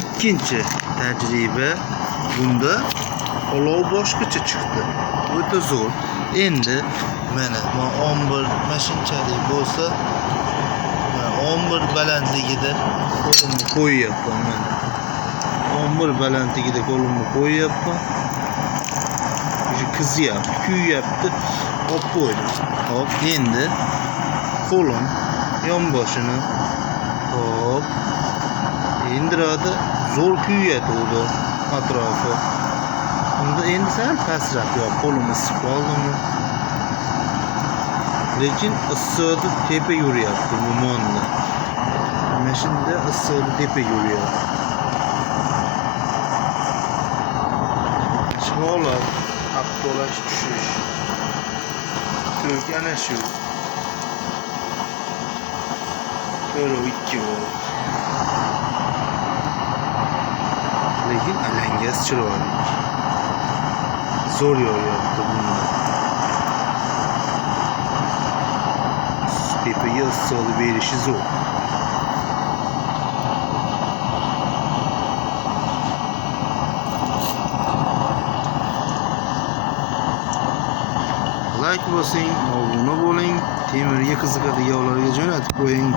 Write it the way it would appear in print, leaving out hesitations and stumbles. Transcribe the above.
ikkinchi tajriba. Bunda olov boshqacha chiqdi. O'ta zo'r. Endi mana 11 mashinchalik bo'lsa, 11 balandligida qo'limni qo'yyapman mana. 11 balandligida qo'limni qo'yyapman. Qizyapti, kuyyapti. Olib qo'ydim. Hop, endi qo'lim yonboshini hop indiradi. Zo'r kuyyatadi atrofi. Unda endi sal pastroq qo'lim isib qoldimi? Lekin issiqda tepa yuryapti bu monda. Mashinada issiqda tepa yuryapti. Holat avtolash tushish. Tok ana shu. 2 volt. Lekin alangasi chiroyli. Zo'r yoryapti bunda. Tepaga issiqni berishi zo'r. Like bosing, obuna bo'ling, temirga qiziqadiganlarga jo'natib qo'ying.